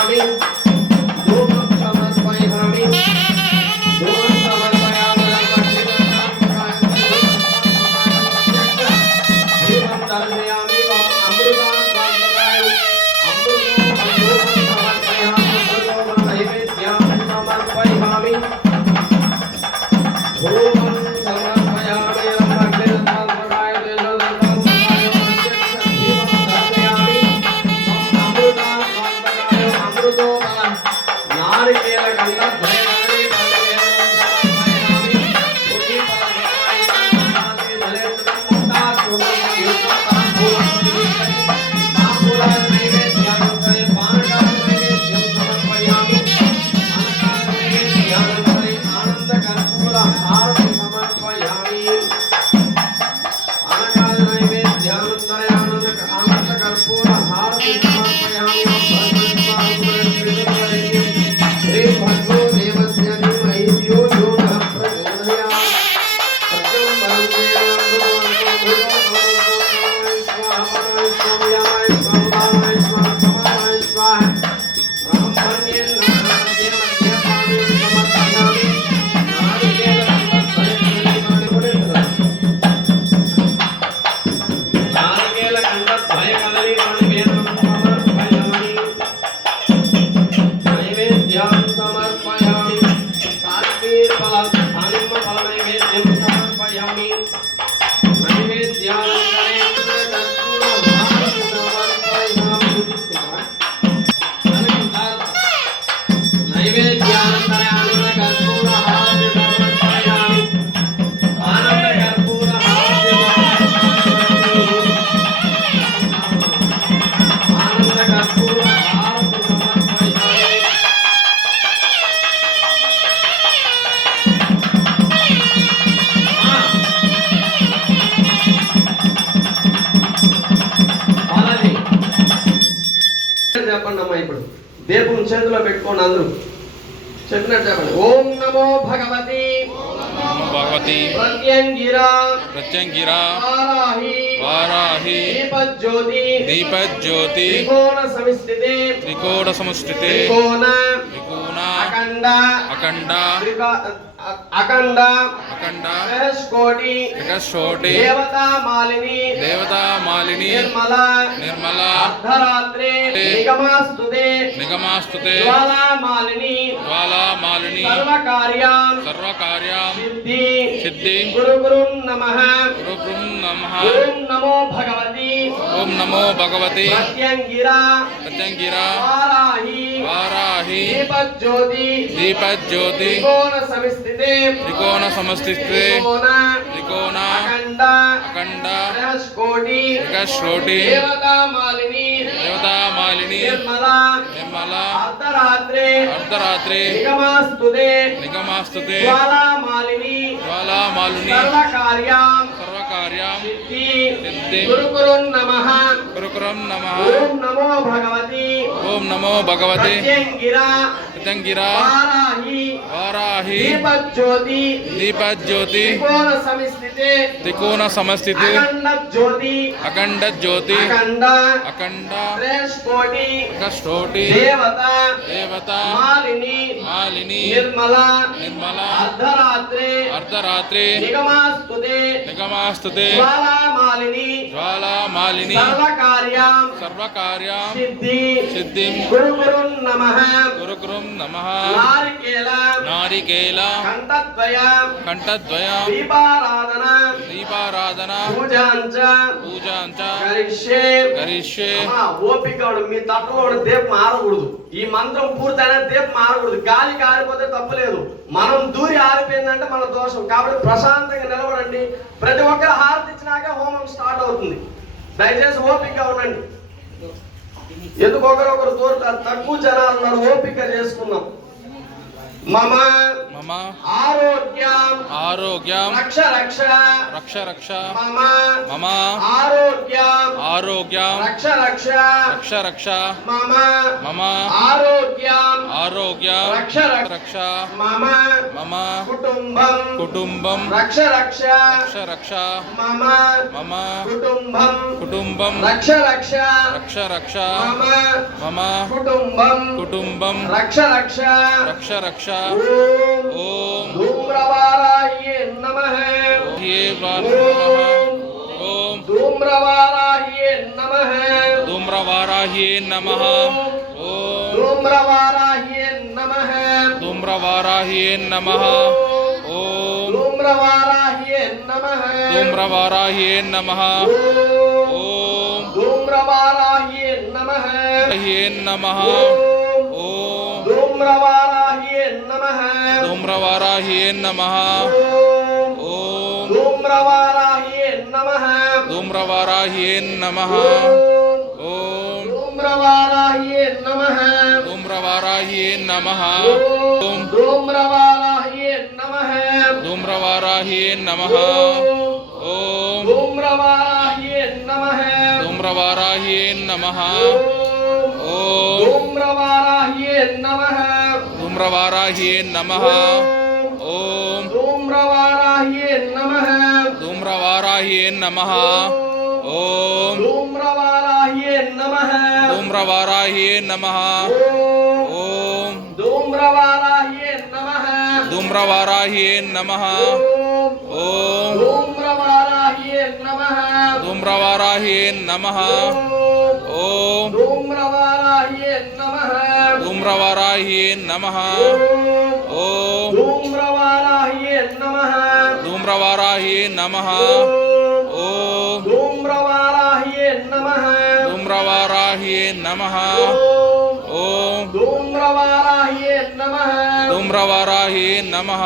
సమర్పయామి ధూపం సమర్పయామి ధూపం సమర్పయామి దీపం దర్శయామి అమృతం సమర్పయామి అమృతం సమర్పయామి అమృతం నైవేద్యం సమర్పయామి ధూపం సమర్పయామి నారికేల గంధ ఆనంద కర్పూర హారతి సమర్పయామి ఆనంద నైవేద్యానంతర ఆనంద కర్పూర హారతి సమర్పయామి చెప్పండి అమ్మా. ఇప్పుడు దీపం చేతిలో పెట్టుకోండి, అందరూ చెప్పినట్టు చెప్పండి. ఓం నమో భగవతి భగవతి ప్రత్యంగిరా వారాహి దీపజ్యోతి త్రికోణ సమిష్టితే అఖండ కోటి దేవతా మాలిని నిర్మల నిగమాస్తుతే జ్వాలామాలిని సర్వకార్యాం సిద్ధి గురుగురుం నమః ఓం నమో భగవతి ప్రత్యంగిరా వారాహి దీపజ్యోతి త్రికోణ సమస్థితే త్రికోణ అఖండ కోటి దేవతామాలిని నిర్మల అర్ధరాత్రి నిగమాస్తుతే జ్వాలామాలిని సర్వకార్యాం సిద్ధి గురుకురం నమః ఓం నమో భగవతి ప్రత్యంగిరా వారాహి దీపజ్యోతి త్రికోణ సమస్థితే అఖండ జ్యోతి కోటి దేవతా మాలిని నిర్మల అర్ధరాత్రి నిగమాస్తుతే జ్వాలామాలిని సర్వకార్యాం సిద్ధిం గురుకురం నమః నారికేల కంఠద్వయం దీపారాధన పూజాంచ కరిష్యే. ఓపిక మీ తట్టులో దీపం ఆరకూడదు. ఈ మంత్రం పూర్తయినా దీపం ఆరకూడదు. గాలికి ఆరిపోతే తప్పులేదు, మనం దూరి ఆరిపోయిందంటే మన దోషం. కాబట్టి ప్రశాంతంగా నిలబడండి. ప్రతి ఒక్కరు హారతి ఇచ్చినాక హోమం స్టార్ట్ అవుతుంది. దయచేసి ఓపికగా ఉండండి. ఎందుకు ఒకరొకరు దూరుతారు, తక్కువ జనాలు ఉన్నారు, ఓపిక చేసుకున్నాం. మమ ఆరోగ్యం రక్ష మమ ఆరోగ్యం ఆరోగ్యం రక్ష రక్ష రక్ష రక్ష మమ మమ ఆరోగ్యం ఆరోగ్యం రక్ష రక్ష మమ మమ కుటుంబం కుటుంబం రక్ష రక్ష రక్ష రక్ష మమ మమ కుటుంబం కుటుంబం రక్ష రక్ష రక్ష రక్ష మమ మమ కుటుంబం కుటుంబం రక్ష రక్ష రక్ష రక్ష ఓం ఓం ధూమ్రవారాహ్యే నమః ఏ నమః ఓం ధూమ్రవారాహ్యే నమః ధూమ్రవారాహ్యే నమః ఓం ధూమ్రవారాహ్యే నమః ధూమ్రవారాహ్యే నమః ఓం ధూమ్రవారాహ్యే నమః ధూమ్రవారాహ్యే నమః ఓం ధూమ్రవారాహ్యే నమః హే నమః ఓం ధూమ్రవారాహ్యే నమః ధూమ్రవారాహ్యే నమః ఓం ధూమ్రవారాహ్యే నమః ధూమ్రవారాహ్యే నమః ఓం ధూమ్రవారాహ్యే నమః ధూమ్రవారాహ్యే నమః ఓం ధూమ్రవారాహ్యే నమః ధూమ్రవారాహ్యే నమః ఓం ధూమ్రవారాహ్యే నమః ధూమ్రవారాహ్యే నమః ఓం ధూమ్రవారాహ్యే నమః ధూమ్రవారాహ్యే నమః ఓం ధూమ్రవారాహ్యే నమః ధూమ్రవారాహ్యే నమః ఓం ధూమ్రవారాహ్యే నమః ధూమ్రవారాహ్యే నమః ఓం ధూమ్రవారాహ్యే నమః ధూమ్రవారాహ్యే నమః ఓం ధూమ్రవారాహ్యే నమః ధూమ్రవారాహ్యే నమః ఓం ధూమ్రవారాహ్యే నమః ధూమ్రవారాహ్యే నమః ఓం ధూమ్రవారాహ్యే నమః ధూమ్రవారాహ్యే నమః ఓం ధూమ్రవారాహ్యే నమః ధూమ్రవారాహ్యే నమః ఓం ధూమ్రవారాహ్యే నమః ధూమ్రవారాహ్యే నమః